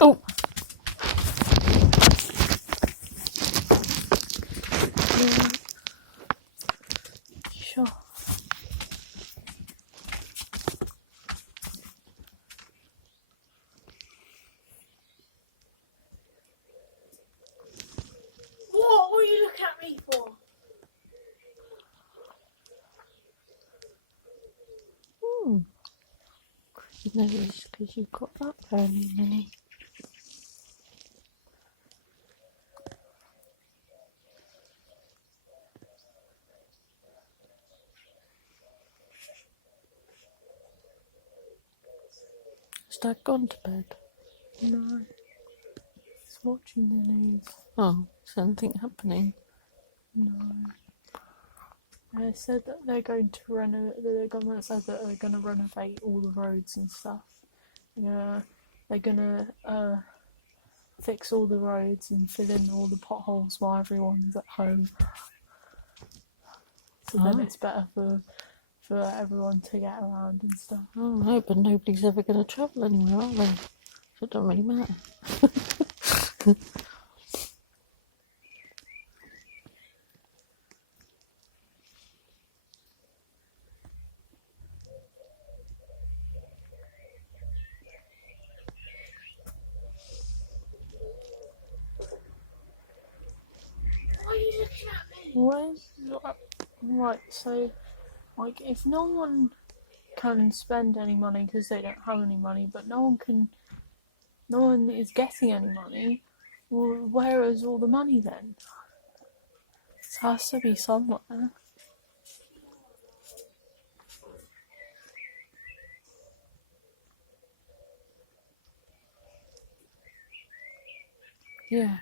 Oh! Yeah. Sure. What will you look at me for? No, it's because you've got that burning, Minnie. Has Dad gone to bed? No. He's watching the news. Oh, is anything happening? No. They said that they're going to the government said that they're going to renovate all the roads and stuff. Yeah, they're going to fix all the roads and fill in all the potholes while everyone's at home. So then it's better for everyone to get around and stuff. Oh no, but nobody's ever going to travel anywhere, are they? So it don't really matter. Why are you looking at me? Right, so like if no one can spend any money because they don't have any money, but no one is getting any money, well, where is all the money then? It has to be somewhere. Yeah.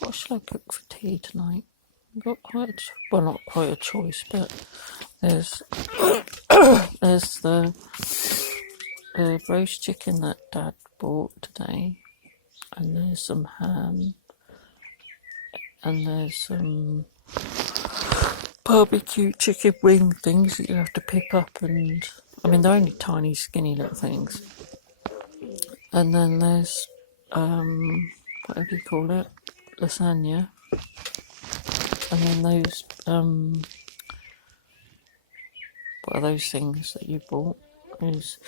What shall I cook for tea tonight? I've got well, not quite a choice, but there's there's the roast chicken that Dad bought today, and there's some ham, and there's some barbecue chicken wing things that you have to pick up, and I mean they're only tiny, skinny little things. And then there's whatever you call it, lasagna, and then those what are those things that you bought? Those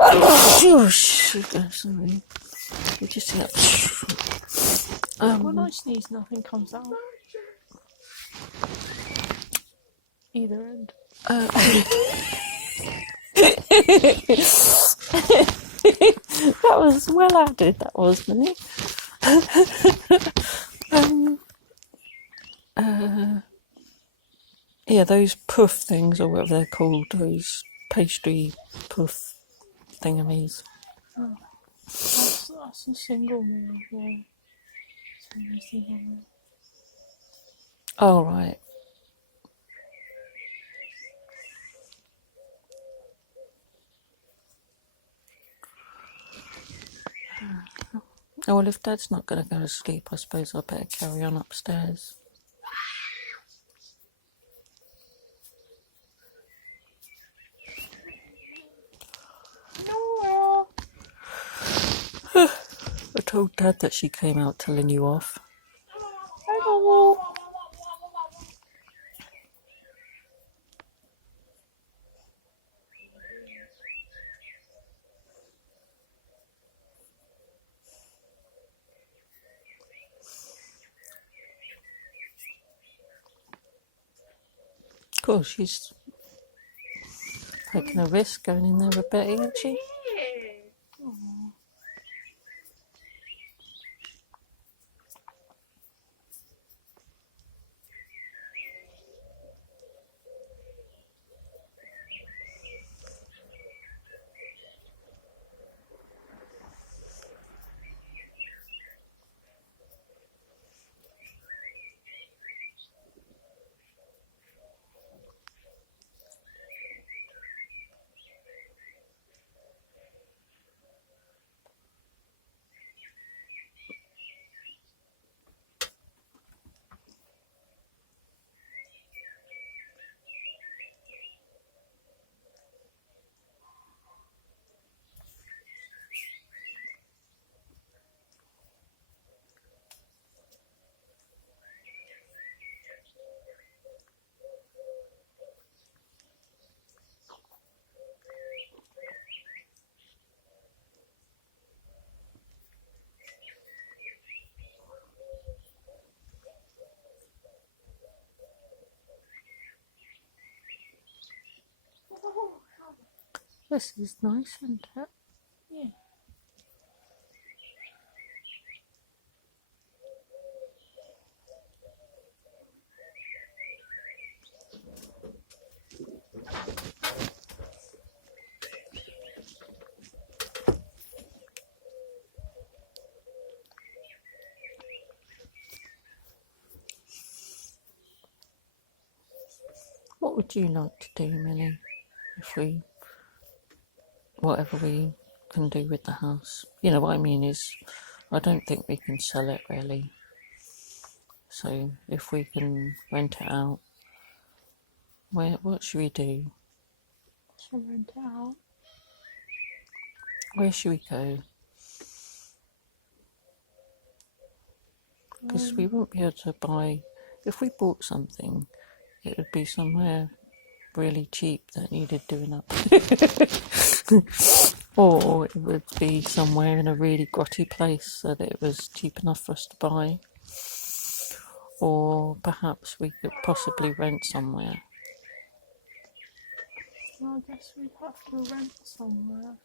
oh sugar, sorry. You just see that. When I sneeze, nothing comes out. Either end. That was well added, that was, Minnie. Yeah, those puff things, or whatever they're called, those pastry puff thingamies. Oh, that's a single meal, yeah. Single meal. Oh, right. Oh, well, if Dad's not going to go to sleep, I suppose I better carry on upstairs. No. I told Dad that she came out telling you off. Hello. Of course, she's taking a risk going in there with Betty, isn't she? This is nice, isn't it? Yeah. What would you like to do, Millie, if whatever we can do with the house? You know, what I mean is, I don't think we can sell it really. So if we can rent it out, what should we do? So rent it out. Where should we go? Because we won't be able to buy, if we bought something, it would be somewhere really cheap that needed doing up. Or it would be somewhere in a really grotty place so that it was cheap enough for us to buy. Or perhaps we could possibly rent somewhere. Well, I guess we'd have to rent somewhere.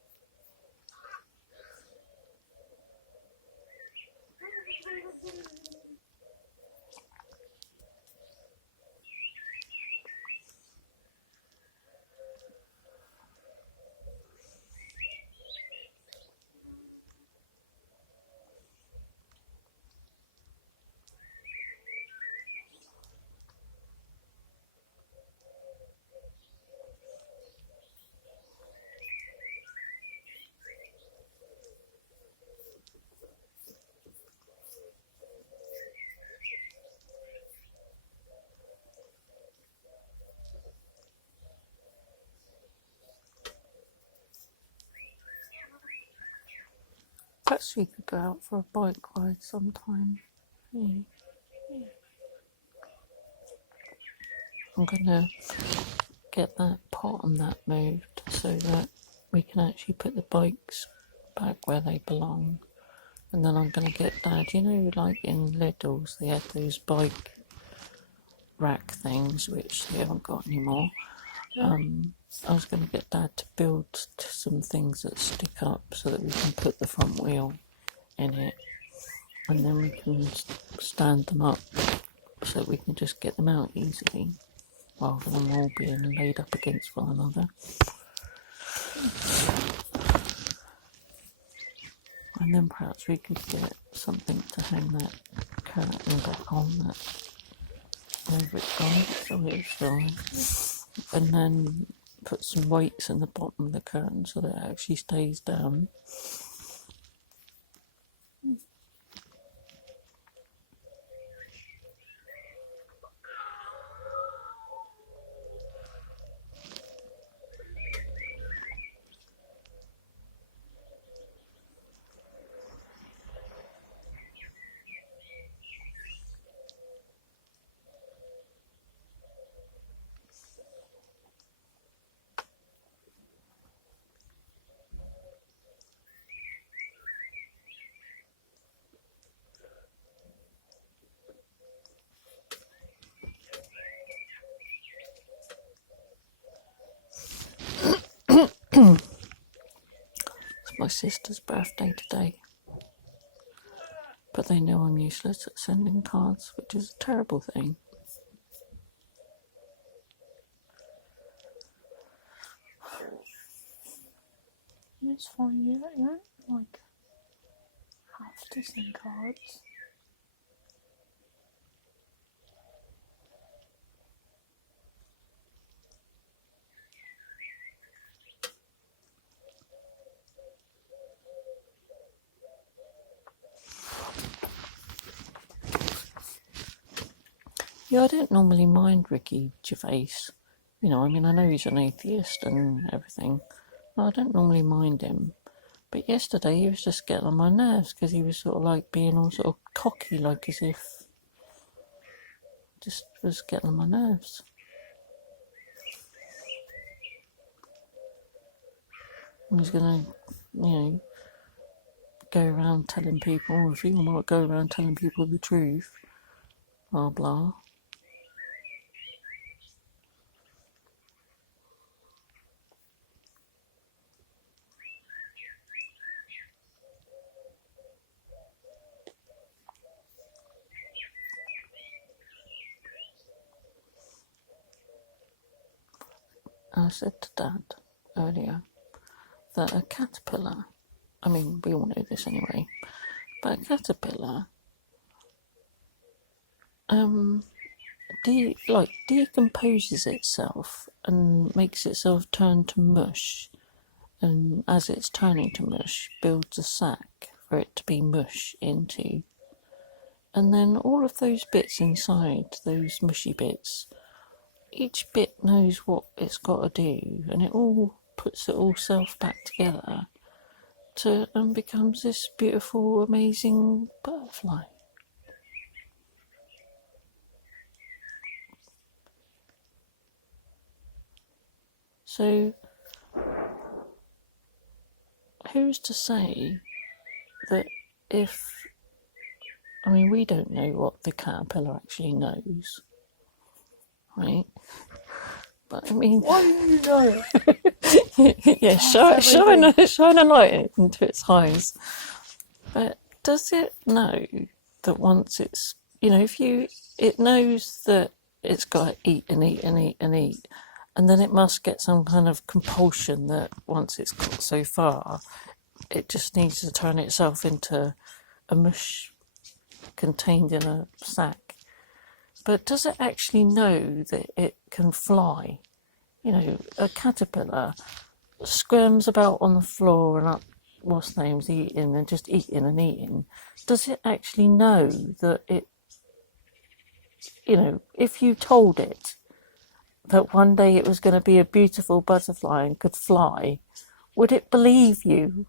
Perhaps we could go out for a bike ride sometime. Yeah. I'm gonna get that pot and that moved so that we can actually put the bikes back where they belong. And then I'm gonna get Dad, you know, like in Lidl's they had those bike rack things which they haven't got anymore. I was going to get Dad to build some things that stick up so that we can put the front wheel in it, and then we can stand them up so that we can just get them out easily rather than all being laid up against one another. And then perhaps we could get something to hang that curtain back on that over it's gone, so it's fine. And then put some weights in the bottom of the curtain so that it actually stays down. It's my sister's birthday today, but they know I'm useless at sending cards, which is a terrible thing. It's fine, you don't like have to send cards. Yeah, I don't normally mind Ricky Gervais. You know, I mean, I know he's an atheist and everything. I don't normally mind him. But yesterday he was just getting on my nerves because he was sort of like being all sort of cocky, like as if just was getting on my nerves. And he's gonna, you know, go around telling people, if you might go around telling people the truth, blah blah. I said to Dad earlier that a caterpillar, I mean, we all know this anyway, but a caterpillar decomposes itself and makes itself turn to mush, and as it's turning to mush, builds a sack for it to be mush into. And then all of those bits inside, those mushy bits, each bit knows what it's got to do, and it all puts it all self back together and becomes this beautiful, amazing butterfly. So, who's to say that we don't know what the caterpillar actually knows, right? But I mean, Why do you know? yeah, shine a light into its eyes. But does it know that once it's, it knows that it's got to eat and eat and eat and eat, and then it must get some kind of compulsion that once it's got so far, it just needs to turn itself into a mush contained in a sack. But does it actually know that it can fly? A caterpillar squirms about on the floor and up what's name's eating and just eating and eating. Does it actually know that it, if you told it that one day it was going to be a beautiful butterfly and could fly, would it believe you?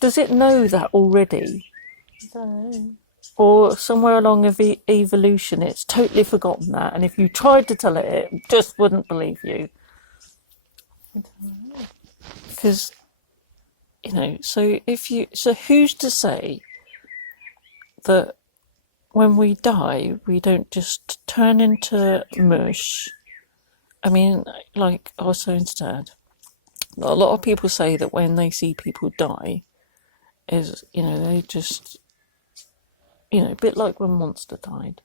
Does it know that already? No. Or somewhere along evolution, it's totally forgotten that, and if you tried to tell it, it just wouldn't believe you. I don't know. Because, so who's to say that when we die, we don't just turn into mush? I mean, like I was saying to Dad, a lot of people say that when they see people die, they just, a bit like when Monster died.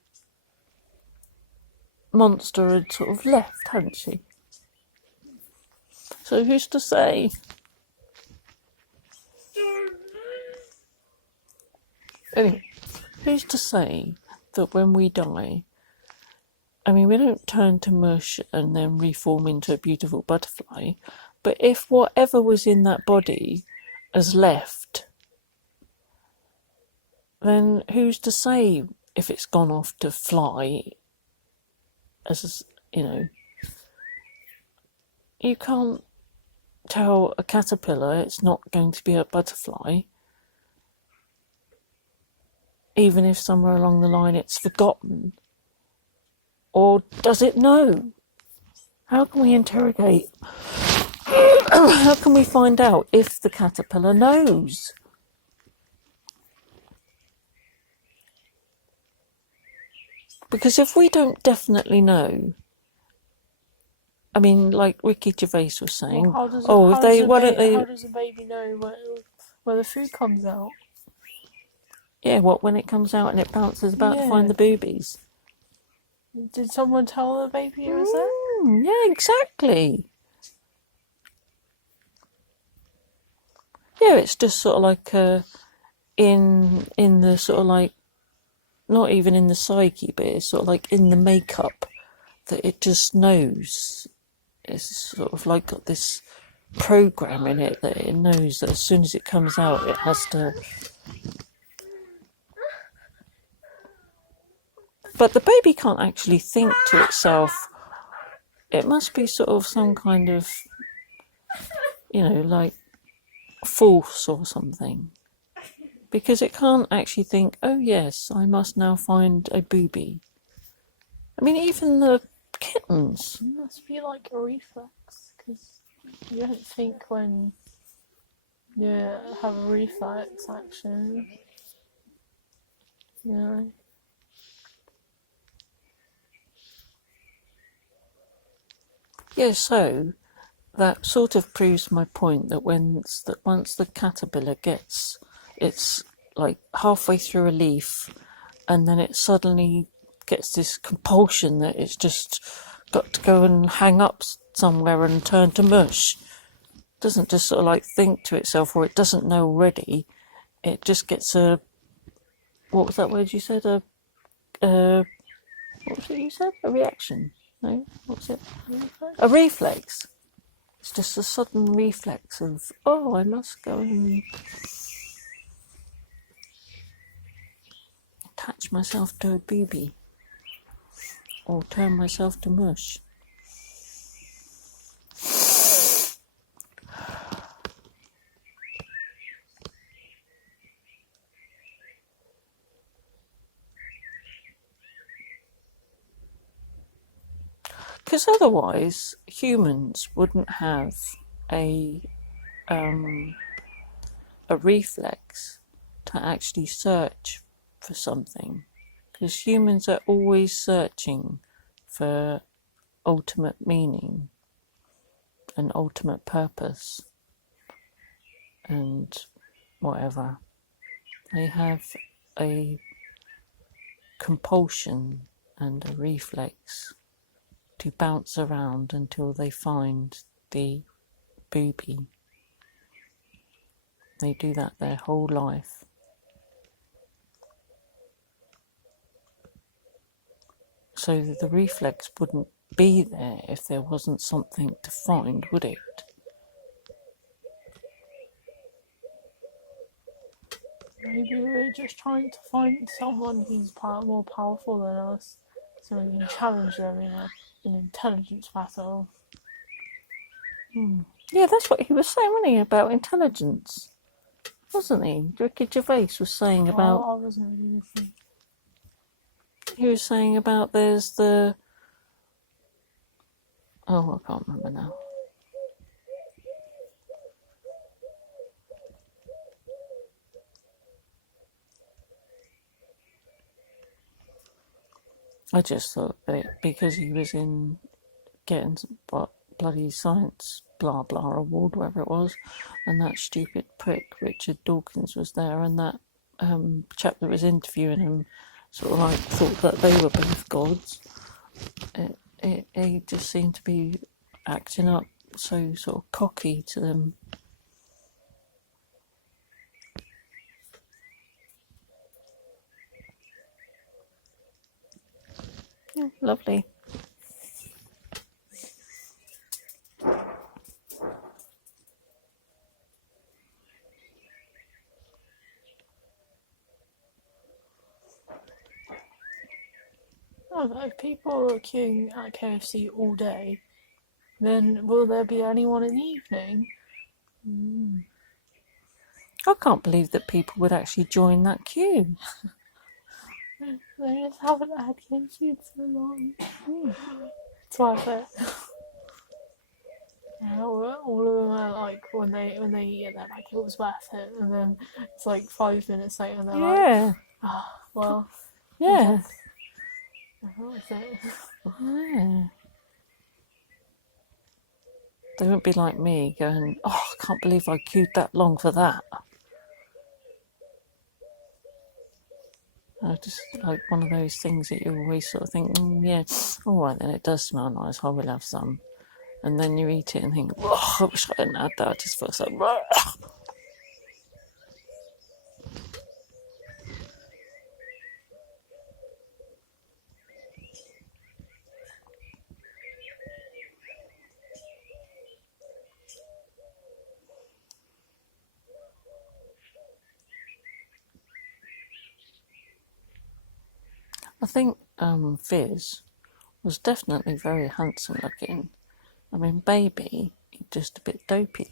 Monster had sort of left, hadn't she? So who's to say? Anyway, who's to say that when we die, we don't turn to mush and then reform into a beautiful butterfly, but if whatever was in that body has left, then who's to say if it's gone off to fly? You can't tell a caterpillar it's not going to be a butterfly, even if somewhere along the line it's forgotten. Or does it know? How can we interrogate? How can we find out if the caterpillar knows? Because if we don't definitely know, like Ricky Gervais was saying, how does a baby know where the food comes out? Yeah, when it comes out and it bounces about to find the boobies. Did someone tell the baby it was there? Yeah, exactly. Yeah, it's just sort of like in the sort of like, not even in the psyche, but it's sort of like in the makeup that it just knows. It's sort of like got this program in it that it knows that as soon as it comes out, it has to. But the baby can't actually think to itself. It must be sort of some kind of, like force or something. Because it can't actually think, oh yes, I must now find a booby. Even the kittens. It must be like a reflex, because you don't think when you have a reflex action, Yeah, so that sort of proves my point that once the caterpillar it's like halfway through a leaf, and then it suddenly gets this compulsion that it's just got to go and hang up somewhere and turn to mush. It doesn't just sort of like think to itself, or it doesn't know already. It just gets a, what was that word you said? What was it you said? A reaction? No? What was it? A reflex. It's just a sudden reflex of, oh, I must go and attach myself to a booby or turn myself to mush. Because otherwise, humans wouldn't have a reflex to actually search for something. Because humans are always searching for ultimate meaning and ultimate purpose and whatever. They have a compulsion and a reflex to bounce around until they find the booby. They do that their whole life. So the reflex wouldn't be there if there wasn't something to find, would it? Maybe we're just trying to find someone who's more powerful than us, so we can challenge them in an intelligence battle. Yeah, that's what he was saying, wasn't he, about intelligence? Wasn't he? Ricky Gervais was saying about... I wasn't really listening. He was saying about there's the... Oh, I can't remember now. I just thought that because he was in getting what bloody science blah blah award, whatever it was, and that stupid prick Richard Dawkins was there, and that chap that was interviewing him sort of like thought that they were both gods. He just seemed to be acting up so sort of cocky to them. Yeah, lovely. Oh, if people are queuing at KFC all day, then will there be anyone in the evening? I can't believe that people would actually join that queue. They just haven't had KFC in so long. It's worth it. Yeah, all of them are like when they eat it, they're like it was worth it, and then it's like 5 minutes later, and they're like, oh, well, Yeah. that was it. Yeah. They wouldn't be like me going, oh, I can't believe I queued that long for that. Just like one of those things that you always sort of think, yeah, all right then, it does smell nice, I will have some. And then you eat it and think, oh, I wish I hadn't had that, I just feel so... I think Fizz was definitely very handsome looking. I mean, Baby, just a bit dopey.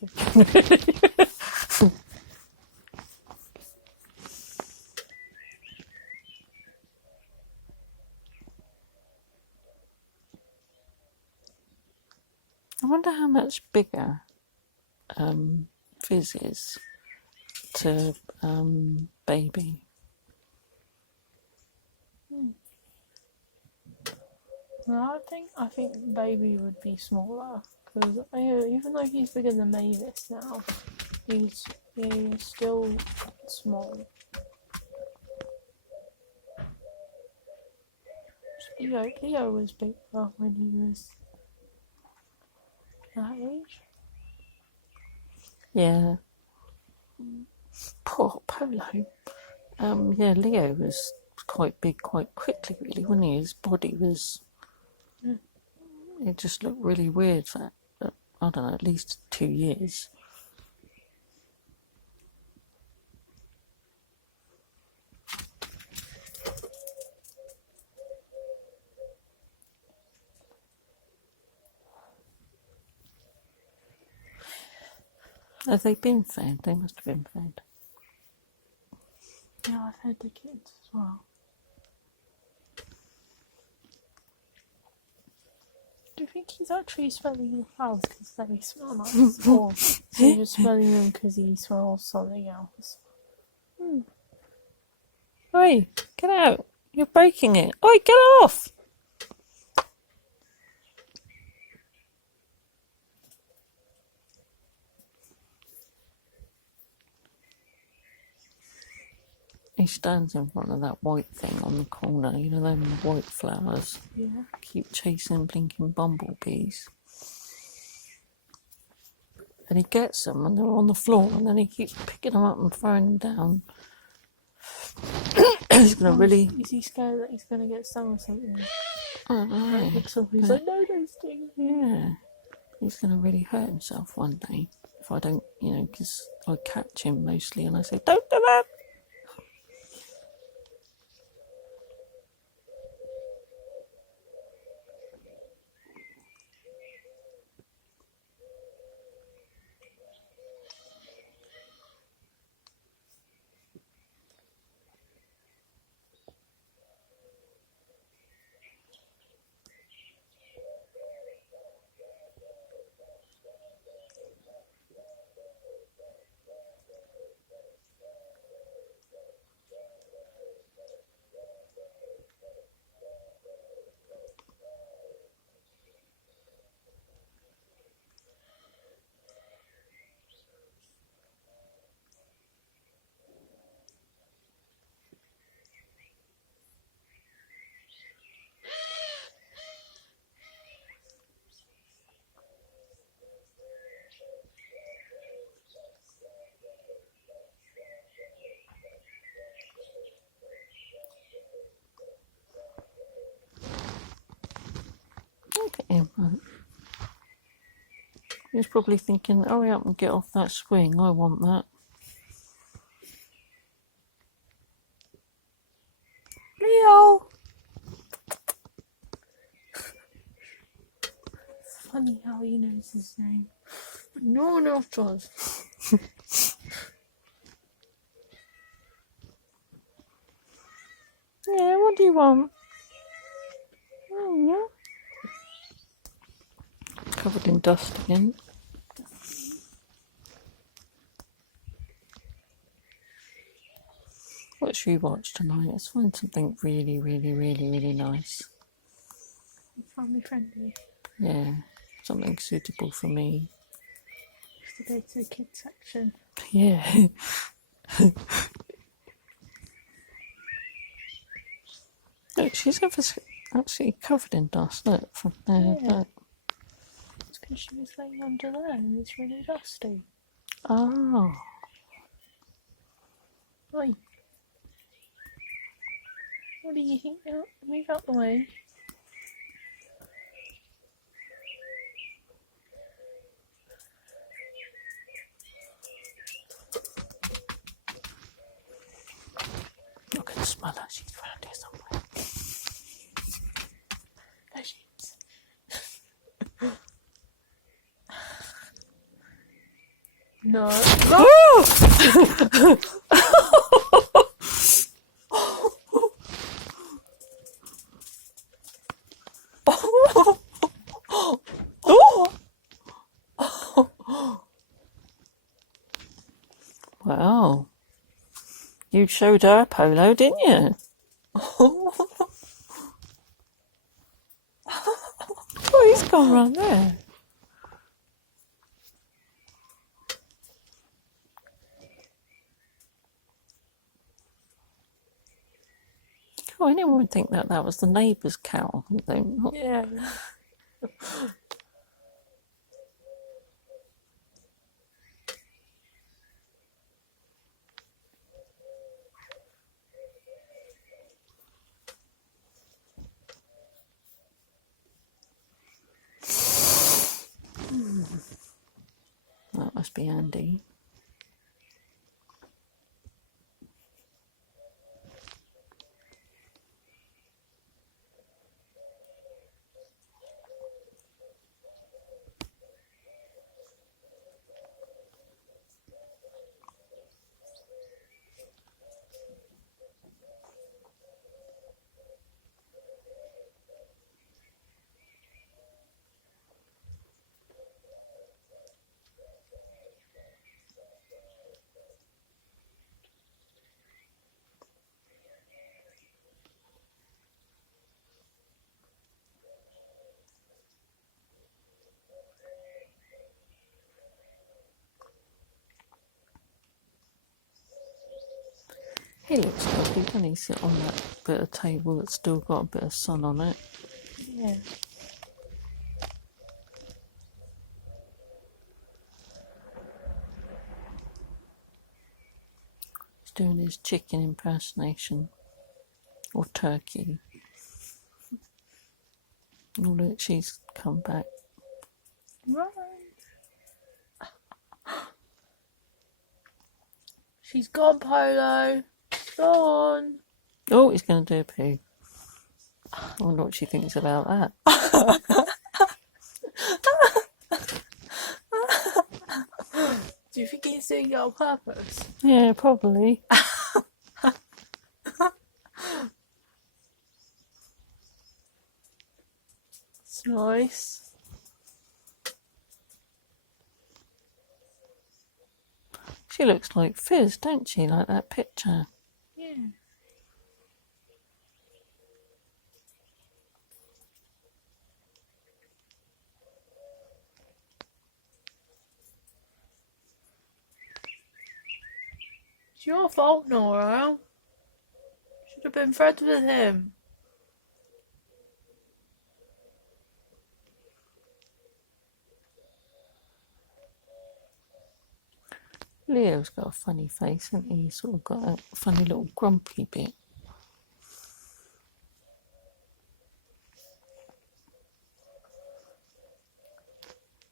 I wonder how much bigger Fizz is to Baby. No, I think Baby would be smaller because even though he's bigger than Mavis now, he's still small. Leo was bigger when he was that age. Yeah. Poor Polo. Yeah, Leo was quite big quite quickly, really, wasn't he? His body was. Mm. It just looked really weird for, I don't know, at least 2 years. Have they been fed? They must have been fed. Yeah, I've had the kids as well. Do you think he's actually smelling the flowers because they smell nice? Or is he just smelling them because he smells something else? Oi, get out. You're breaking it. Oi, get off! He stands in front of that white thing on the corner, you know, them white flowers. Yeah. Keep chasing blinking bumblebees. And he gets them and they're on the floor and then he keeps picking them up and throwing them down. He's going to really... Is he scared that he's going to get stung or something? I don't know. He's like, no, don't sting me. Yeah. He's going to really hurt himself one day. If I don't, you know, because I catch him mostly and I say, don't do that! Look at him. He's probably thinking, hurry up and get off that swing, I want that. Leo! It's funny how he knows his name, but no one else does. Yeah, what do you want? Oh, yeah. Covered in dust again. What should we watch tonight? Let's find something really, really, really, really nice. Family friendly. Yeah, something suitable for me. To go to the kids section. Yeah. Look, she's actually covered in dust. Look, from there. Yeah. Look. It's because she was laying under there and it's really dusty. Oh. Oi. What do you think? Move out the way. I can smell her. She's around here somewhere. There she is. No. Wow. You showed her Polo, didn't you? Oh, he's gone round there. Oh, anyone would think that that was the neighbour's cow. Yeah. That must be Andy. He looks lovely when he sit on that bit of table that's still got a bit of sun on it. Yeah. He's doing his chicken impersonation. Or turkey. Oh look, she's come back. Right. She's gone, Polo. Gone. Oh, he's going to do a poo. I wonder what she thinks about that. Do you think he's doing it on purpose? Yeah, probably. It's nice. She looks like Fizz, don't she? Like that picture. Yeah. It's your fault, Nora. Should have been friends with him. Leo's got a funny face, hasn't he? He's sort of got a funny little grumpy bit.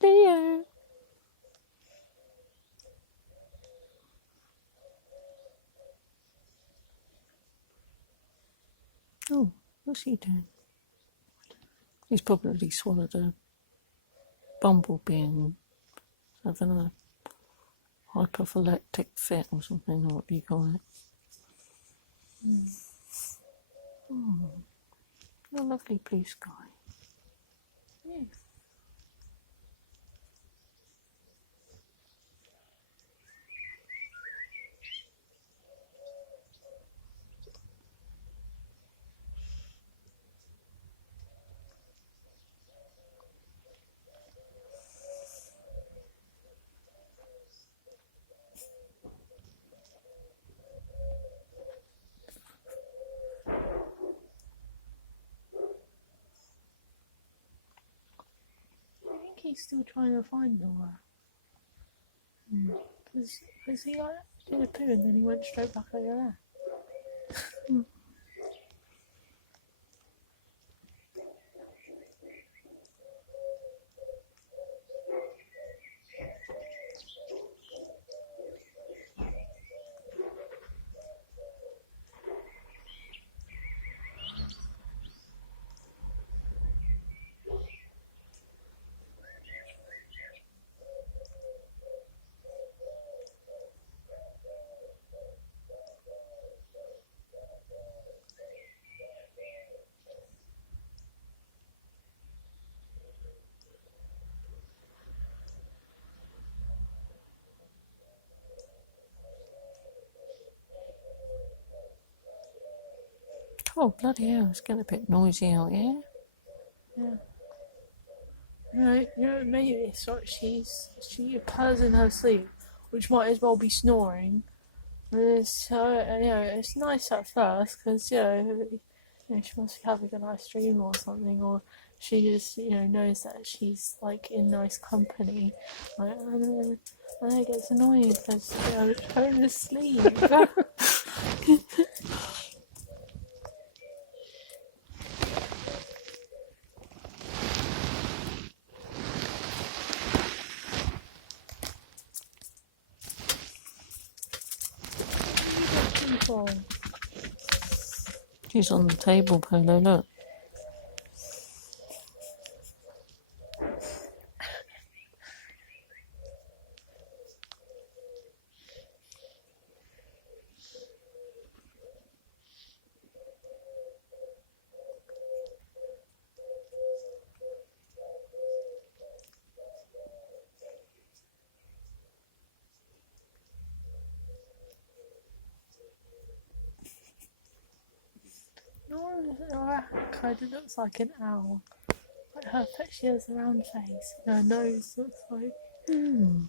Leo! Oh, what's he doing? He's probably swallowed a bumblebee and having a hypophylectic fit or something, or what do you call it? A lovely blue sky. Yeah. I think he's still trying to find Nora. Because he like, did a poo and then he went straight back over there. Oh, bloody hell, it's getting a bit noisy out here. Yeah. No, maybe it's like she purrs in her sleep, which might as well be snoring. It's, it's nice at first because she must be having a nice dream or something, or she just, knows that she's like in nice company. Like, and then it gets annoying because I'm trying to sleep. People. She's on the table, Polo, look. Nora kind of looks like an owl. Like her face, she has a round face. Her nose looks like. Oh.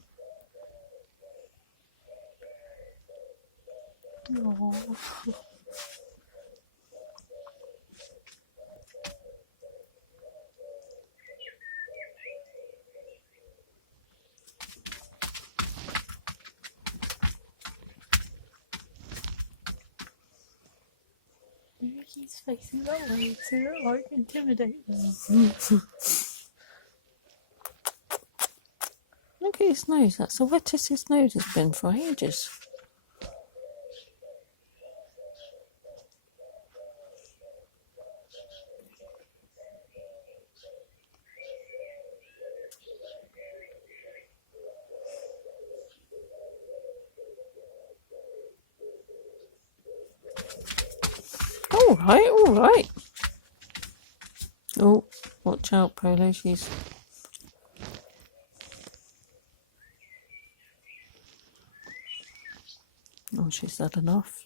Mickey's facing that way to like intimidate them. Look at his nose. That's the wettest his nose has been for ages. All right, all right. Oh, watch out, Polo. She's... Oh, she's had enough.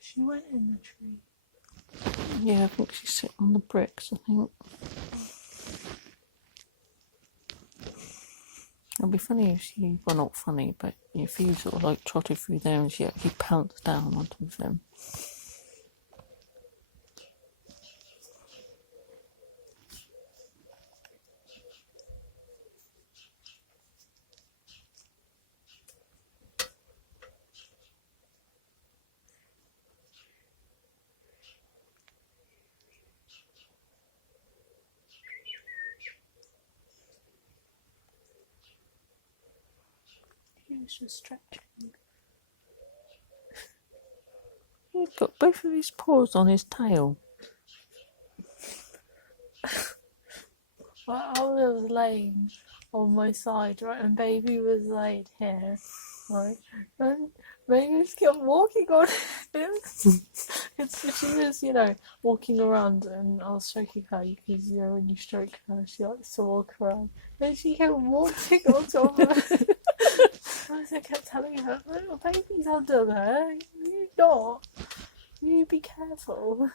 She went in the tree. Yeah, I think she's sitting on the bricks, I think. It'd be funny if she... Well, not funny, but if you sort of like trotted through there and she actually pounced down on top of them. He was just stretching. He's got both of his paws on his tail. Well, I was laying on my side, right, and baby was laid here, right, and baby just kept walking on him. She was, walking around, and I was stroking her because, when you stroke her, she likes to walk around, and she kept walking on top of it. I kept telling her, "Oh, baby's under there. You not. You be careful."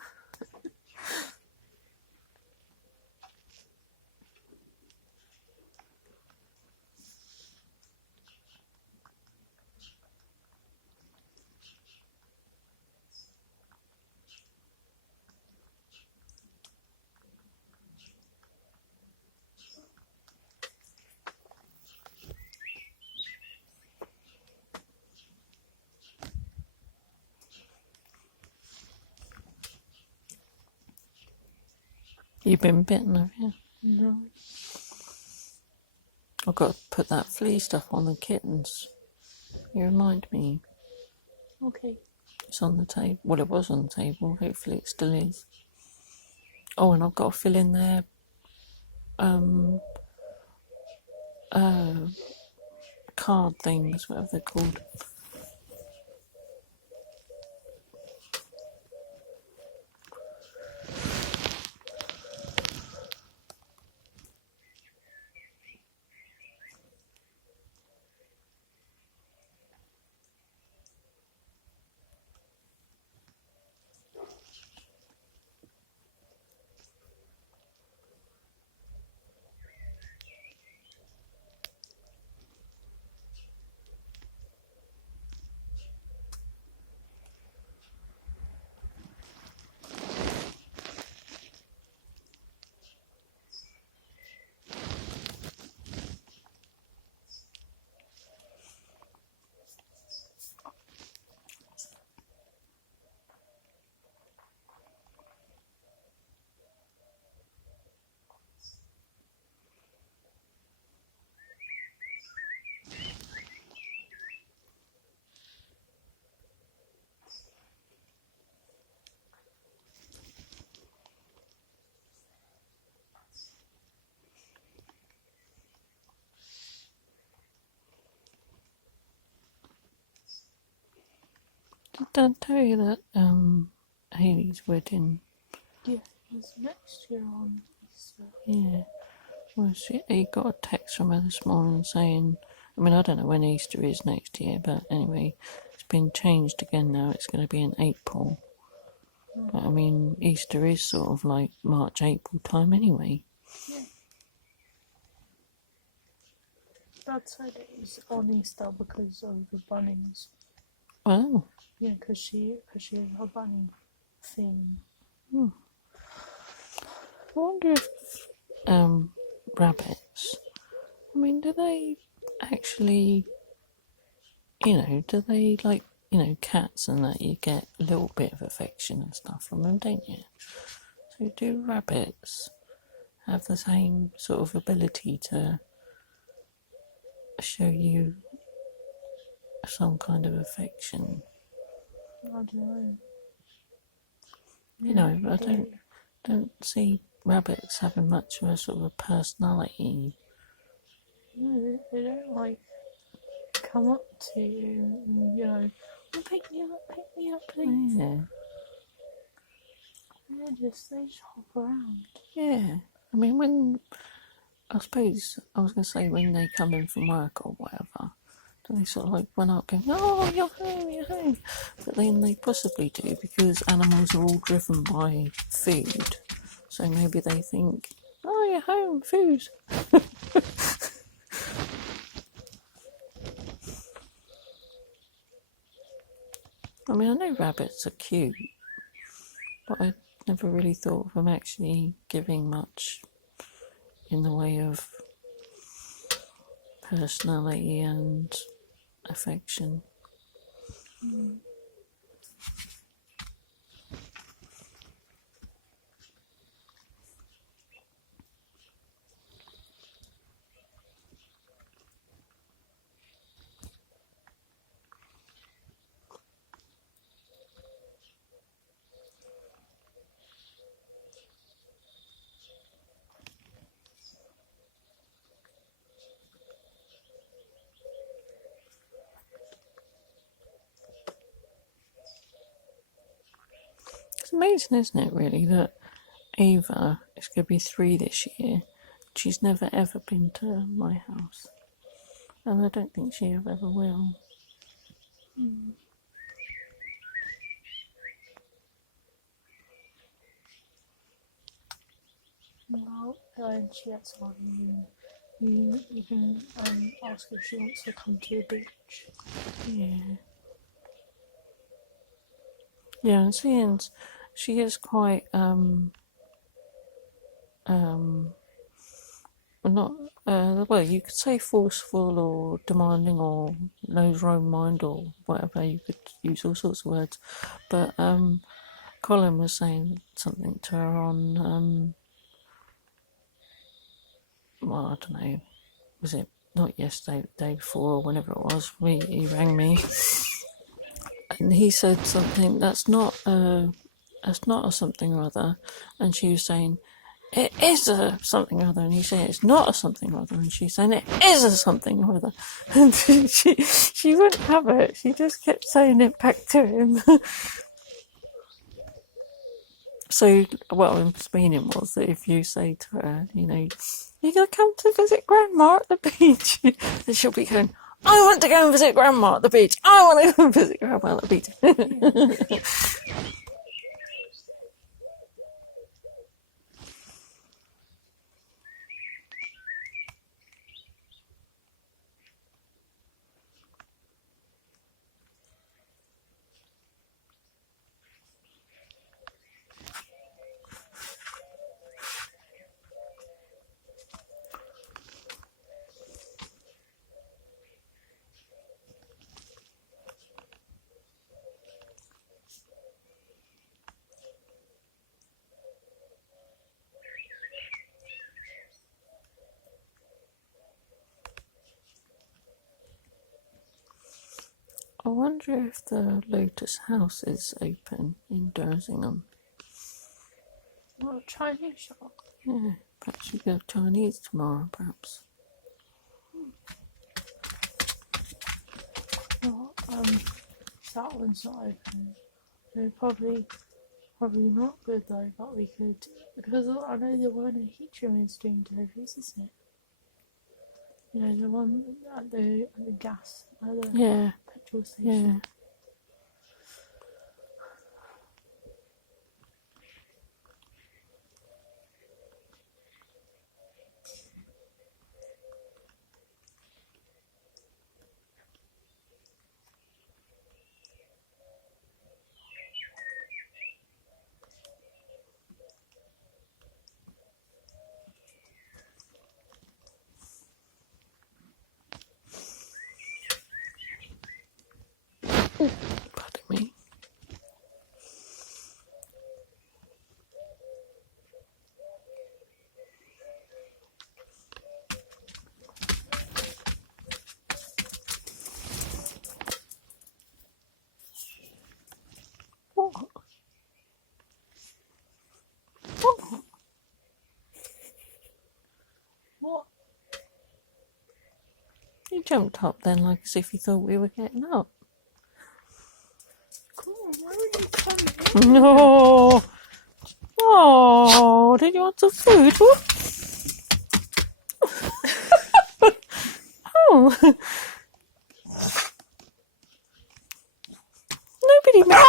You've been bitten, have you? No. I've got to put that flea stuff on the kittens. You remind me. Okay. It's on the table. Well, it was on the table. Hopefully it still is. Oh, and I've got to fill in their card things, whatever they're called. I tell you that Haley's wedding? Yeah, it's next year on Easter. Yeah. Well, he got a text from her this morning saying, I mean, I don't know when Easter is next year, but anyway, it's been changed again now. It's going to be in April. But I mean, Easter is sort of like March, April time anyway. Yeah. Dad said it was on Easter because of the bunnies. Well, Yeah, because she has a bunny theme. I wonder if rabbits, I mean, do they actually, do they like, cats and that you get a little bit of affection and stuff from them, don't you? So do rabbits have the same sort of ability to show you some kind of affection? I don't know. I don't see rabbits having much of a sort of a personality. No, they don't like come up to you and "Oh, pick me up, please." Yeah. They just hop around. Yeah. I mean, I suppose I was going to say when they come in from work or whatever, do they sort of like run up going, "Oh, you're home, you're home"? But then they possibly do because animals are all driven by food. So maybe they think, "Oh, you're home, food." I mean, I know rabbits are cute, but I never really thought of them actually giving much in the way of personality and affection. It's amazing, isn't it, really, that Ava is going to be 3 this year. She's never ever been to my house, and I don't think she ever will. Well, when she gets on, you can ask if she wants to come to the beach. Yeah. Yeah, and seeing she is quite not well, you could say forceful or demanding or knows her own mind or whatever. You could use all sorts of words, but Colin was saying something to her on well, I don't know, was it not yesterday, the day before, or whenever it was? He rang me, and he said something that's not a something or other, and she was saying, "It is a something or other," and he said, "It's not a something or other," and she's saying, "It is a something or other," and she wouldn't have it. She just kept saying it back to him. So what I was meaning was that if you say to her, "You're going to come to visit Grandma at the beach," then she'll be going, "I want to go and visit Grandma at the beach. I want to go and visit Grandma at the beach." I wonder if the Lotus House is open in Dersingham. What, Chinese shop? Yeah, perhaps you go Chinese tomorrow, perhaps. Well, that one's not open. So probably not good though, but we could, because I know the one in Heatrum is doing deliveries, isn't it? You know, the one at the gas, at the Yeah, petrol station. yeah. Pardon me. What? What? What? You jumped up then like as if you thought we were getting up. Come on, why would you come in? No. Oh, did you want some food? What? Oh. Nobody All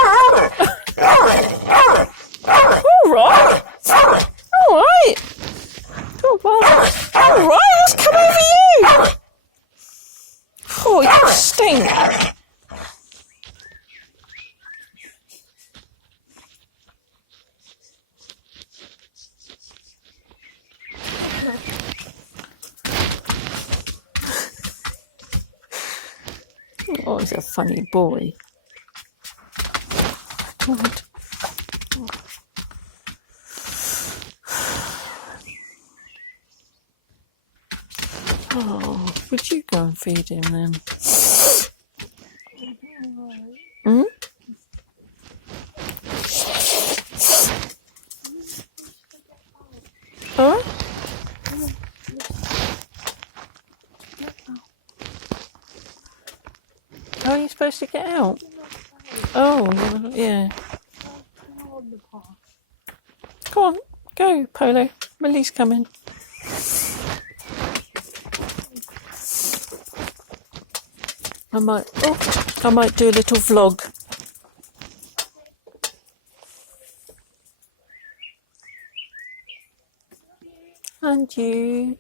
right. All right. Come on. All right, let's come over you. Oh, you stink. Oh, he's a funny boy. God. Oh, would you go and feed him then? Hmm? Huh? How are you supposed to get out? Oh, yeah. Go on, go, Polo. Millie's coming. I might do a little vlog. And you.